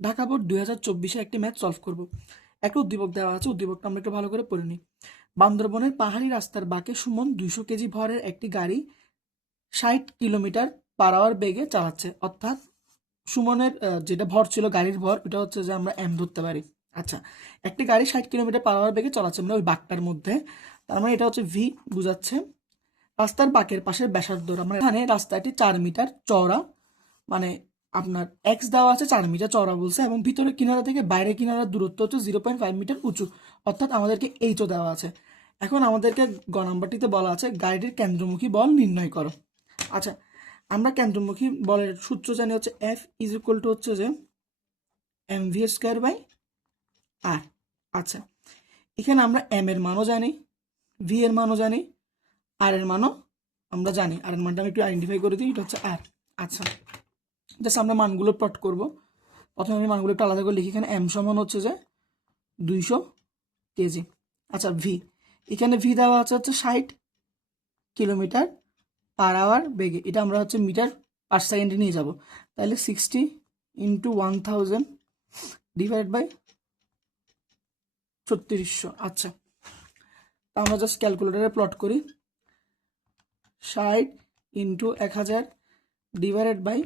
Dhaka board দুই হাজার চব্বিশে একটি ম্যাচ সলভ করব। একটা উদ্দীপক দেওয়া আছে, উদ্দীপকটা আমরা একটু ভালো করে পড়ে নিই। বান্দরবনের পাহাড়ি রাস্তার বাঁকে সুমন দুইশো কেজি ভরের একটি গাড়ি ষাট কিলোমিটার পার আওয়ার বেগে চালাচ্ছে। অর্থাৎ সুমনের যেটা ভর ছিল গাড়ির ভর, ওটা হচ্ছে যে আমরা এম ধরতে পারি। আচ্ছা একটি গাড়ি ষাট কিলোমিটার পার আওয়ার বেগে চলাচ্ছে মানে ওই বাঘটার মধ্যে। তার মানে এটা হচ্ছে ভি বুঝাচ্ছে। রাস্তার বাঁকের পাশের ব্যাসার্ধ আমরা এখানে রাস্তাটি চার মিটার চওড়া মানে আপনার এক্স দেওয়া আছে চার মিটার চওড়া বলছে এবং ভিতরে কিনারা থেকে বাইরে কিনারার দূরত্ব হচ্ছে জিরো পয়েন্ট ফাইভ মিটার উঁচু। অর্থাৎ আমাদেরকে এইচও দেওয়া আছে। এখন আমাদেরকে গ নাম্বারটিতে বলা আছে, গাড়িটির কেন্দ্রমুখী বল নির্ণয় করো। আচ্ছা আমরা কেন্দ্রমুখী বলের সূত্র জানি হচ্ছে এফ ইজ ইকুয়াল টু হচ্ছে যে M V square by R আচ্ছা এখানে আমরা এম এর মানও জানি ভি এর মানও জানি আর এর মানও আমরা জানি। আর এর মানটা আমি একটু আইডেন্টিফাই করে দিই, এটা হচ্ছে আর আচ্ছা জাস্ট আমরা মানগুলো প্লট করব। প্রথমে আমি মানগুলো একটু আলাদা করে লিখি। এখানে এম সমান হচ্ছে যে দুইশো কেজি। আচ্ছা ভি এখানে ভি দেওয়া আছে হচ্ছে ষাট কিলোমিটার পার আওয়ার বেগে। এটা আমরা হচ্ছে মিটার পার সেকেন্ডে নিয়ে যাব। তাহলে sixty into one thousand divide by ছত্রিশশো। আচ্ছা তা আমরা জাস্ট ক্যালকুলেটারে প্লট করি। ষাট ইন্টু এক হাজার ডিভাইডেড বাই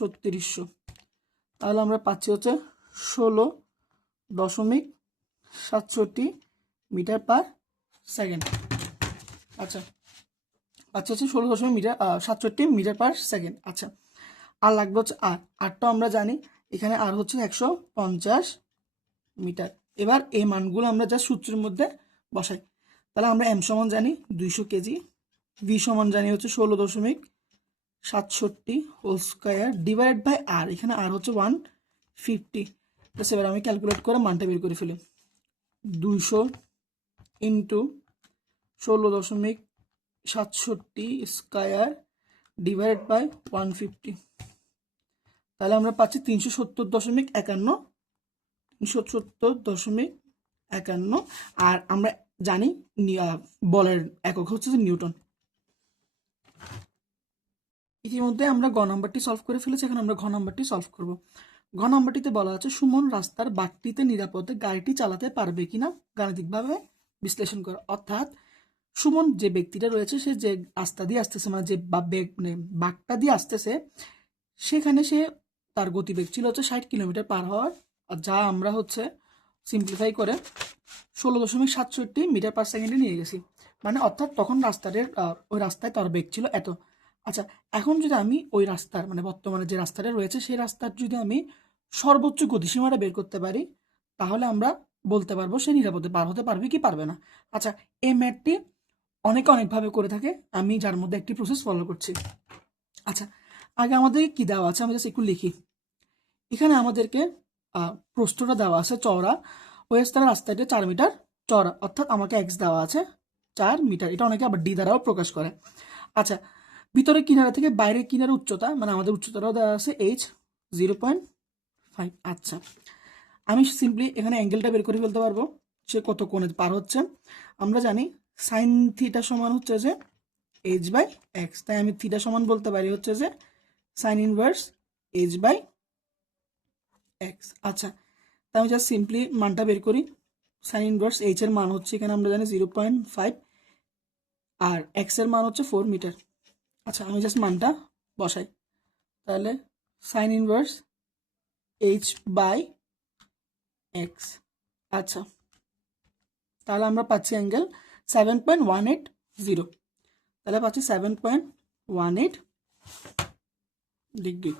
ছত্রিশশো তাহলে আমরা পাচ্ছি হচ্ছে ষোলো দশমিক সাতষট্টি মিটার পার সেকেন্ড। আচ্ছা আচ্ছা হচ্ছে ষোলো দশমিক মিটার সাতষট্টি মিটার পার সেকেন্ড। আচ্ছা আর লাগবে হচ্ছে আর। আরটা আমরা জানি, এখানে আর হচ্ছে একশো পঞ্চাশ মিটার। এবার এই মানগুলো আমরা যা সূত্রের মধ্যে বসাই। তাহলে আমরা এম সমান জানি দুইশো কেজি ভি সমান জানি হচ্ছে ষোলো দশমিক সাতষট্টি whole square divide by R এখানে আর হচ্ছে ওয়ান ফিফটি প্লাস এবার আমি ক্যালকুলেট করে মানটা বের করে ফেলি। দুইশো ইন্টু ষোলো দশমিক সাতষট্টি square divide by one fifty তাহলে আমরা পাচ্ছি তিনশো সত্তর দশমিক একান্ন। তিনশো সত্তর দশমিক একান্ন। আর আমরা জানি বলের একক হচ্ছে যে নিউটন। ইতিমধ্যে আমরা গ নাম্বারটি সলভ করে ফেলেছি এখন আমরা ঘ নাম্বারটি সলভ করব। ঘ নাম্বারটিতে বলা আছে সুমন রাস্তার বাকটিতে নিরাপদে গাড়িটি চালাতে পারবে কিনা? গাণিতিকভাবে বিশ্লেষণ করা। অর্থাৎ সুমন যে ব্যক্তিটা রয়েছে সে যে রাস্তা দিয়ে আসতেছে মানে যে মানে বাঘটা দিয়ে আসতেছে সেখানে সে তার গতিবেগ ছিল হচ্ছে ষাট কিলোমিটার পার হওয়ার যা আমরা হচ্ছে সিম্পলিফাই করে ষোলো দশমিক সাতষট্টি মিটার পার সেকেন্ডে নিয়ে গেছি। মানে অর্থাৎ তখন রাস্তাটার আহ, ওই রাস্তায় তার বেগ ছিল এত। আচ্ছা এখন যদি আমি ওই রাস্তার মানে বর্তমানে যে রাস্তাটা রয়েছে, সেই রাস্তার যদি আমি সর্বোচ্চ গতিসীমাটা বের করতে পারি, তাহলে আমরা বলতে পারব সে নিরাপদে পার হতে পারবে কি পারবে না। আচ্ছা এই ম্যাথটি অনেকে অনেকভাবে করে থাকে, আমি যার মধ্যে একটি প্রসেস ফলো করছি। আচ্ছা আগে আমাদের কি দেওয়া আছে? আমি জাস্ট একটু লিখি। এখানে আমাদেরকে প্রস্থটা দেওয়া আছে চওড়া, ওই রাস্তার রাস্তাটি চার মিটার চওড়া, অর্থাৎ আমাকে এক্স দেওয়া আছে চার মিটার। এটা অনেকে আবার ডি দ্বারাও প্রকাশ করে। আচ্ছা ভিতরে কিনারা থেকে বাইরের কিনার উচ্চতা মানে আমাদের উচ্চতাটাও দেওয়া আছে এইচ জিরো পয়েন্ট ফাইভ আচ্ছা আমি সিম্পলি এখানে অ্যাঙ্গেলটা বের করে ফেলতে পারব, সে কত কোণে পার হচ্ছে। আমরা জানি সাইন থিটা সমান হচ্ছে যে এইচ বাই এক্স তাই আমি থিটা সমান বলতে পারি হচ্ছে যে sine inverse H by X আচ্ছা তাই আমি জাস্ট সিম্পলি মানটা বের করি সাইন ইনভার্স এইচ এর মান হচ্ছে এখানে আমরা জানি জিরো পয়েন্ট ফাইভ আর এক্সের মান হচ্ছে ফোর মিটার আচ্ছা আমি জাস্ট মানটা বসাই। তাহলে sine inverse H by X আচ্ছা তাহলে আমরা পাচ্ছি angle seven point one eight zero তাহলে পাচ্ছি seven point one eight degree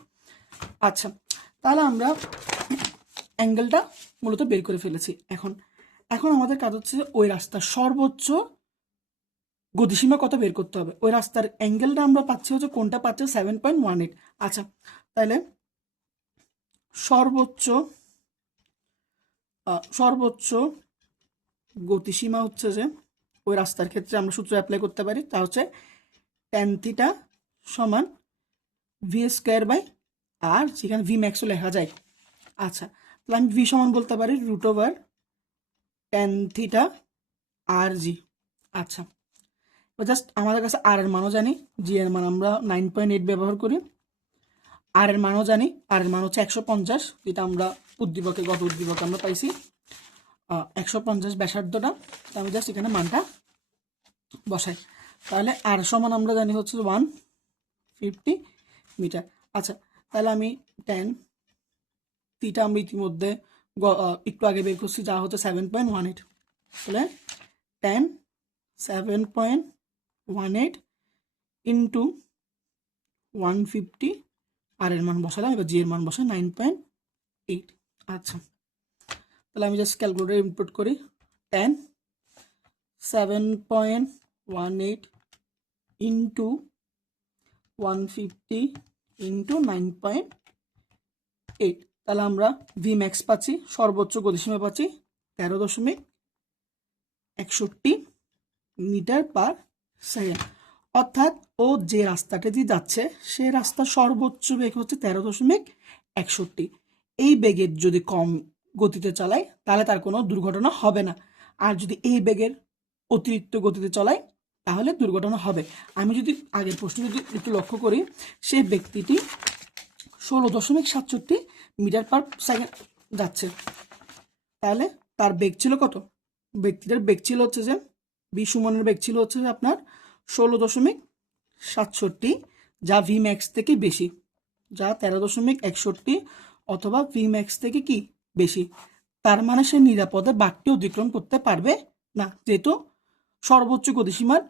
আচ্ছা তাহলে আমরা অ্যাঙ্গেলটা মূলত বের করে ফেলেছি এখন। এখন আমাদের কাজ হচ্ছে ওই রাস্তা সর্বোচ্চ গতিসীমা কত বের করতে হবে? ওই রাস্তার অ্যাঙ্গেলটা আমরা পাচ্ছি হচ্ছে কোনটা পাচ্ছি? সেভেন পয়েন্ট ওয়ান এইট আচ্ছা তাহলে সর্বোচ্চ সর্বোচ্চ গতিসীমা হচ্ছে যে ওই রাস্তার ক্ষেত্রে আমরা সূত্র অ্যাপ্লাই করতে পারি। তা হচ্ছে টেন থিটা সমান ভি স্কোয়ার বাই আর যেখানে ভি ম্যাক্সও লেখা যায়। আচ্ছা তাহলে আমি ভি সমান বলতে পারি root over tan theta R G আচ্ছা জাস্ট আমাদের কাছে আর এর মানও জানি জি এর মান আমরা নাইন পয়েন্ট এইট ব্যবহার করি। আর এর মানও জানি আর এর মান হচ্ছে একশো পঞ্চাশ যেটা আমরা উদ্দীপকে গত উদ্দীপকে আমরা পাইছি। একশো পঞ্চাশ ব্যাসার্ধটা আমি জাস্ট এখানে মানটা বসাই। তাহলে আর সমান আমরা জানি হচ্ছে ওয়ান ফিফটি মিটার। আচ্ছা তাহলে আমি টেন তিটা আমি ইতিমধ্যে একটু আগে বের করছি, যা হচ্ছে সেভেন পয়েন্ট ওয়ান এইট তাহলে tan seven point one eight into one fifty আর এর মান জি এর মান বসাই নাইন পয়েন্ট এইট আচ্ছা তাহলে আমি জাস্ট ক্যালকুলেটর করি tan seven point one eight one fifty nine point eight তাহলে আমরা ভি ম্যাক্স পাচ্ছি, সর্বোচ্চ পাচ্ছি তেরো দশমিক একষট্টি মিটার পার সেকেন্ড অর্থাৎ ও যে রাস্তাটা দিয়ে যাচ্ছে, সে রাস্তার সর্বোচ্চ বেগ হচ্ছে তেরো দশমিক একষট্টি। এই বেগের যদি কম গতিতে চালায়, তাহলে তার কোনো দুর্ঘটনা হবে না। আর যদি এই বেগের অতিরিক্ত গতিতে চলায়, তাহলে দুর্ঘটনা হবে। আমি যদি আগের প্রশ্ন যদি একটু লক্ষ্য করি, সে ব্যক্তিটি ষোলো দশমিক সাতষট্টি মিটার পার সেকেন্ড যাচ্ছে। তাহলে তার বেগ ছিল কত? ব্যক্তিটার বেগ ছিল হচ্ছে যে বি সুমনের বেগ ছিল হচ্ছে আপনার ষোলো দশমিক সাতষট্টি, যা ভি ম্যাক্স থেকে বেশি, যা তেরো দশমিক একষট্টি অথবা ভি ম্যাক্স থেকে কি বেশি। তার মানে সে নিরাপদে বাঘটি অতিক্রম করতে পারবে না, যেহেতু সর্বোচ্চ গতিসীমার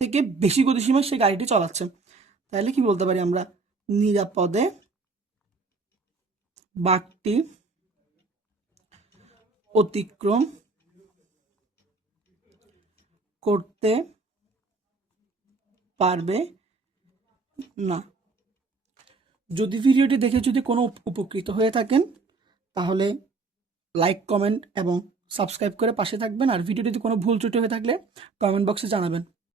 থেকে বেশি গতিসীমায় সে গাড়িটি চালাচ্ছে। তাহলে কি বলতে পারি আমরা? নিরাপদে বাঘটি অতিক্রম করতে পারবে না। যদি ভিডিওটি দেখে যদি কোনো উপকৃত হয়ে থাকেন, তাহলে লাইক, কমেন্ট এবং সাবস্ক্রাইব করে পাশে থাকবেন। আর ভিডিওটিতে কোনো ভুল ত্রুটি হয়ে থাকলে কমেন্ট বক্সে জানাবেন।